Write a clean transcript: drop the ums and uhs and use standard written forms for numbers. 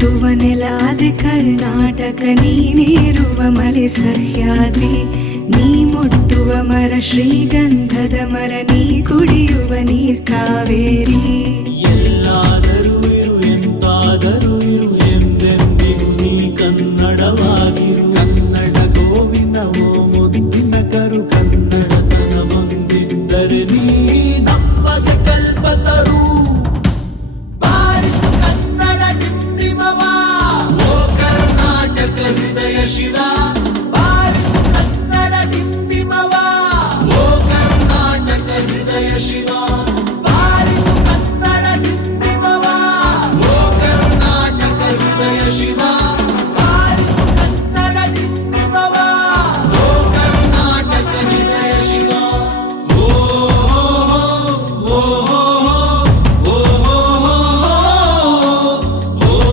ಹುಟ್ಟುವ ನೆಲಾದೆ ಕರ್ನಾಟಕ, ನೀನೇರುವ ಮಲೆ ಸಹ್ಯಾದ್ರಿ, ನೀ ಮುಟ್ಟುವ ಮರ ಶ್ರೀಗಂಧದ ಮರ, ನೀ ಕುಡಿಯುವ ನೀರ್ ಕಾವೇರಿ. ಎಲ್ಲಾದರೂ ಇರು ಎಂತಾದರೂ